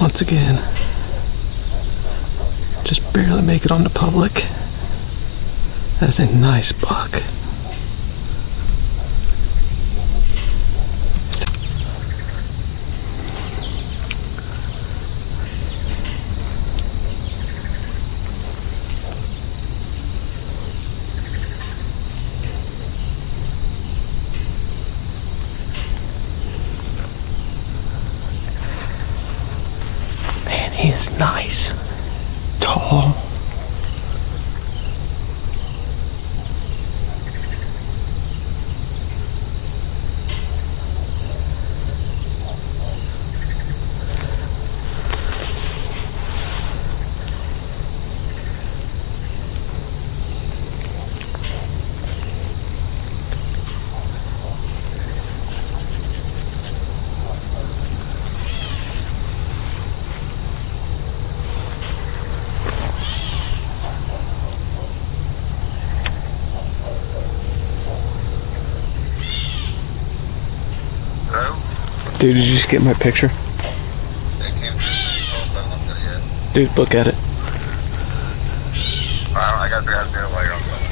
Once again, just barely make it on the public. That's a nice buck. Man, he is nice. Tall. Dude, did you just get my picture? Dude, look at it. I gotta figure out how to do it while you're on the phone.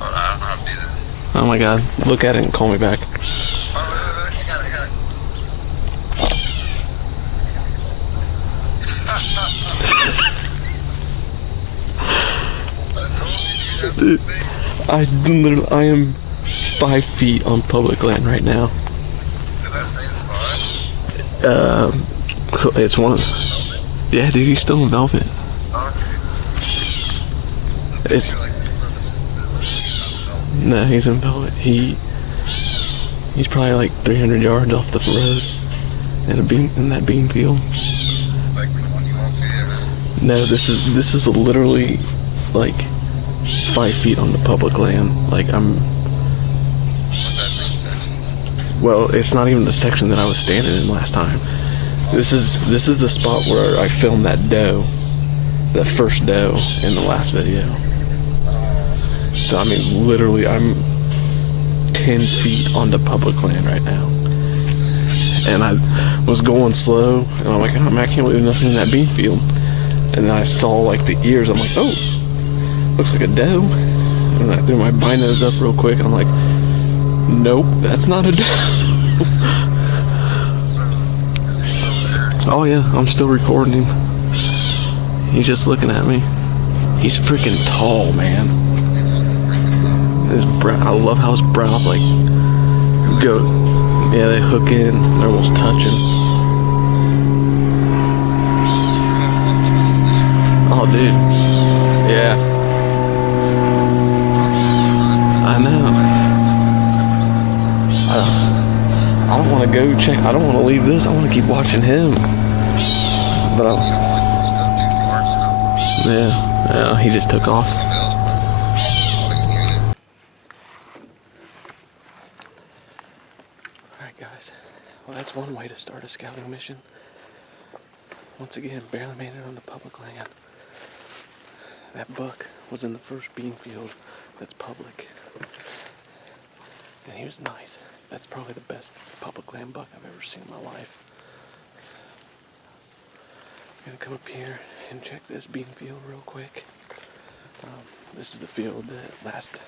Hold on, I don't know how to do this. Oh my god, look at it and call me back. Oh, wait, I got it. Dude, I am 5 feet on public land right now. Is that same spot? It's one of, yeah, dude, he's still in Velvet. It's, no, he's in Velvet. He's probably like 300 yards off the road in that bean field. Like the one you won't see ever? No, this is literally like 5 feet on the public land. Like What's that same section? well, it's not even the section that I was standing in last time. This is the spot where I filmed that doe, that first doe in the last video. So I mean, literally, I'm 10 feet on the public land right now, and I was going slow, and I'm like, oh, man, I can't believe nothing in that bean field. And then I saw like the ears. I'm like, oh, looks like a doe. And I threw my binos up real quick, and I'm like, nope, that's not a doe. Oh yeah, I'm still recording him. He's just looking at me. He's freaking tall, man. His brow, I love how his brows like go. Yeah, they hook in. They're almost touching. Oh, dude. Yeah. I know. I don't want to go check. I don't want to leave this. I want to keep watching him. But yeah, he just took off. Alright guys, well that's one way to start a scouting mission. Once again, barely made it on the public land. That buck was in the first bean field that's public. And he was nice. That's probably the best public land buck I've ever seen in my life. I'm gonna come up here and check this bean field real quick. This is the field that last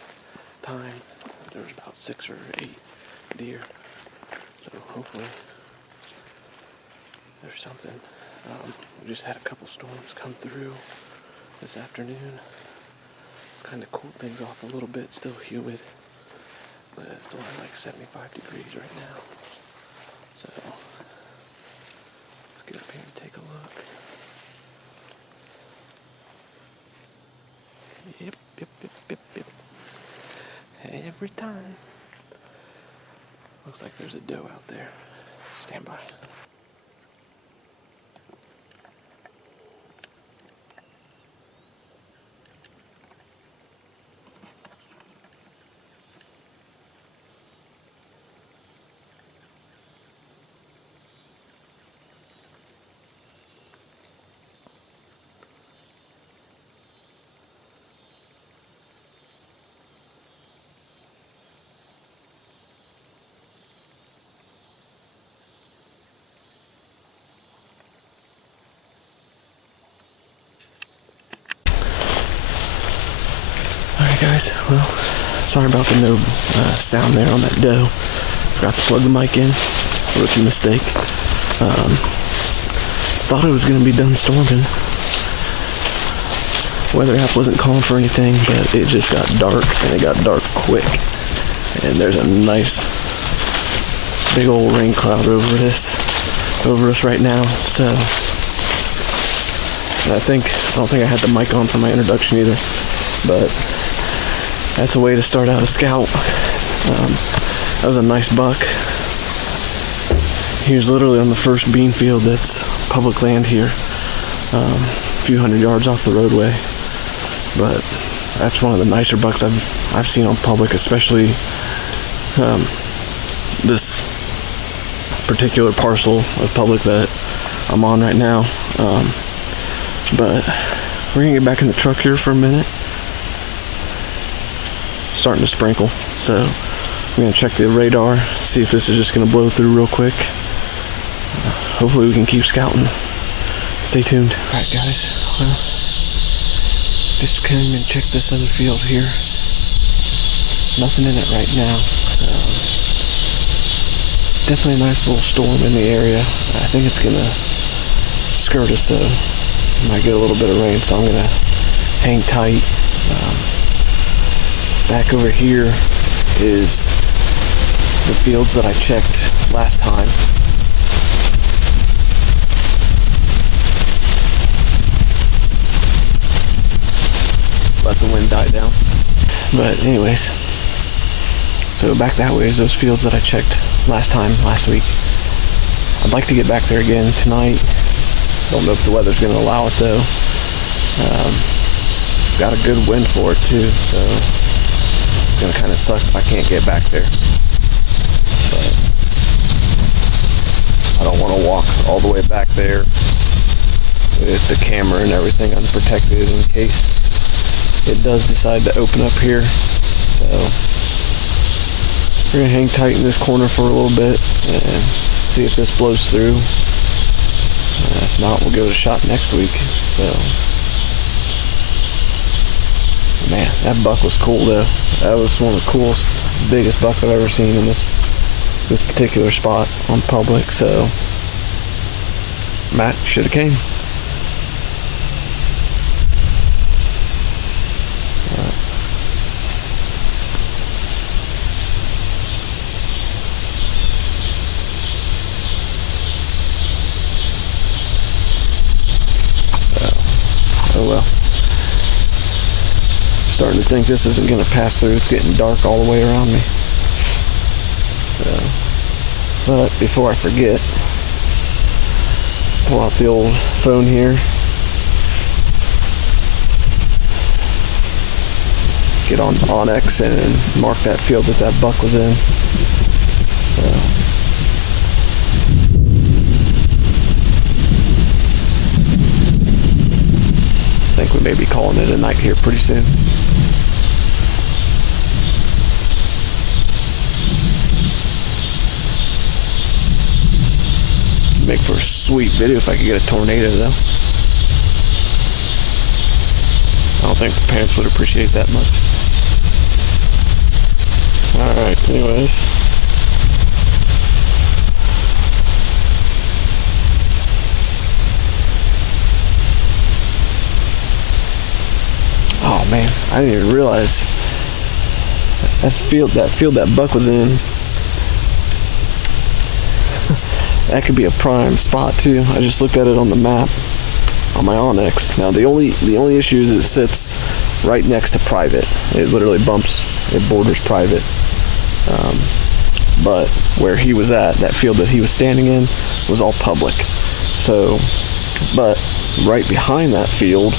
time there was about 6 or 8 deer. So hopefully there's something. We just had a couple storms come through this afternoon. Kind of cooled things off a little bit, still humid. But it's only like 75 degrees right now. So let's get up here and take a look. Yep. Every time. Looks like there's a doe out there. Stand by. Alright guys, well, sorry about the no sound there on that doe. Forgot to plug the mic in. Rookie mistake. Thought it was going to be done storming. Weather app wasn't calling for anything, but it just got dark, and it got dark quick. And there's a nice big old rain cloud over us right now. So I don't think I had the mic on for my introduction either, but that's a way to start out a scout. That was a nice buck. He was literally on the first bean field that's public land here, a few hundred yards off the roadway. But that's one of the nicer bucks I've seen on public, especially this particular parcel of public that I'm on right now. But we're gonna get back in the truck here for a minute. Starting to sprinkle, so I'm gonna check the radar, see if this is just gonna blow through real quick. Hopefully we can keep scouting. Stay tuned. Alright guys, well, just came and checked this other field here. Nothing in it right now. Definitely a nice little storm in the area. I think it's gonna skirt us though. Might get a little bit of rain, so I'm gonna hang tight. Back over here is the fields that I checked last time. Let the wind die down. But anyways, so back that way is those fields that I checked last week. I'd like to get back there again tonight. Don't know if the weather's going to allow it though. Got a good wind for it too, so it's going to kind of suck if I can't get back there. But I don't want to walk all the way back there with the camera and everything unprotected in case it does decide to open up here. So we're gonna hang tight in this corner for a little bit and see if this blows through. If not, we'll give it a shot next week. So man, that buck was cool though. That was one of the coolest, biggest buck I've ever seen in this particular spot on public. So Matt should have came. Oh well. Starting to think this isn't going to pass through. It's getting dark all the way around me. But before I forget, pull out the old phone here. Get on Onyx and mark that field that buck was in. I think we may be calling it a night here pretty soon. Make for a sweet video if I could get a tornado though. I don't think the parents would appreciate that much. Alright, anyways. Oh man, I didn't even realize that field that buck was in. That could be a prime spot too. I just looked at it on the map on my Onyx. Now the only issue is it sits right next to private. It literally borders private. But where he was at, that field that he was standing in, was all public. So, but right behind that field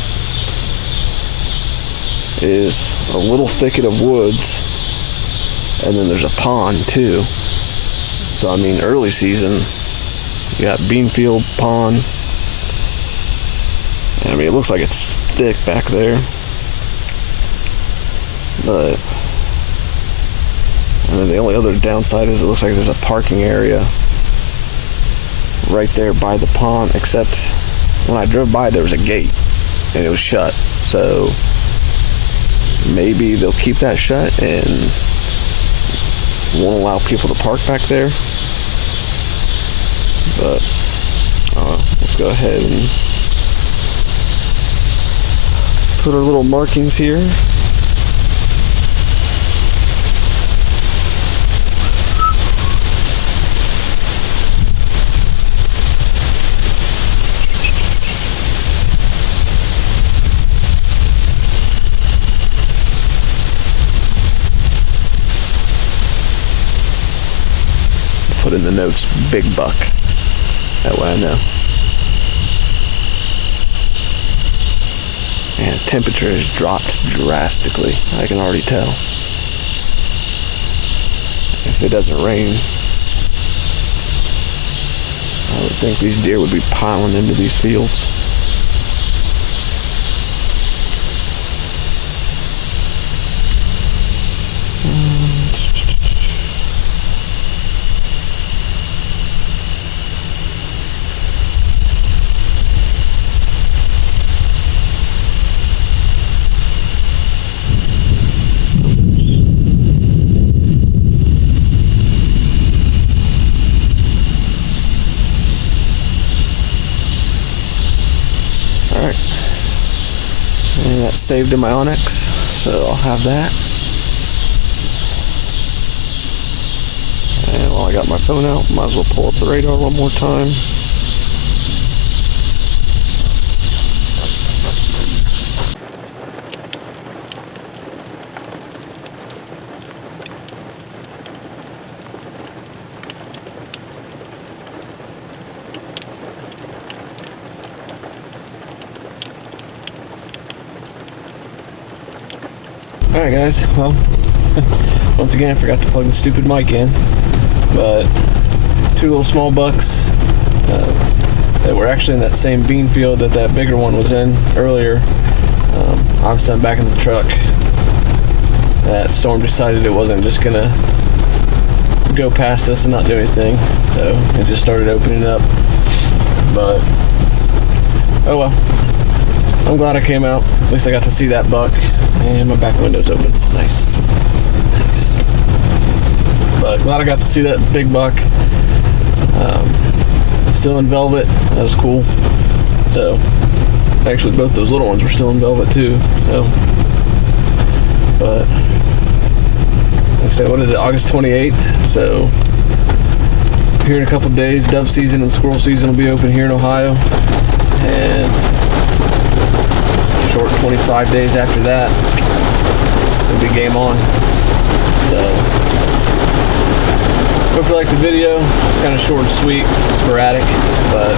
is a little thicket of woods, and then there's a pond too. So I mean, early season, you got Beanfield Pond. And, I mean, it looks like it's thick back there. But, and then the only other downside is it looks like there's a parking area right there by the pond, except when I drove by there was a gate and it was shut. So maybe they'll keep that shut and won't allow people to park back there. But let's go ahead and put our little markings here. Put in the notes, big buck. That way I know. And temperature has dropped drastically. I can already tell. If it doesn't rain, I would think these deer would be piling into these fields. And that's saved in my Onyx, so I'll have that. And while I got my phone out, might as well pull up the radar one more time. Alright guys, well, once again I forgot to plug the stupid mic in, but two little small bucks that were actually in that same bean field that bigger one was in earlier. Obviously I'm back in the truck. That storm decided it wasn't just gonna go past us and not do anything, so it just started opening up. But oh well, I'm glad I came out. At least I got to see that buck. And my back window's open. Nice. Nice. But glad I got to see that big buck. Still in velvet. That was cool. So, actually both those little ones were still in velvet too. So, but, like I said, what is it, August 28th? So, here in a couple days, dove season and squirrel season will be open here in Ohio. And short 25 days after that, it'll be game on. So, hope you liked the video. It's kind of short and sweet, sporadic, but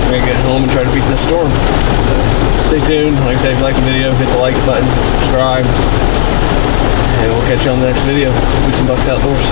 I'm gonna get home and try to beat this storm. So, stay tuned. Like I said, if you like the video, hit the like button, hit subscribe, and we'll catch you on the next video. Boots and Bucks Outdoors.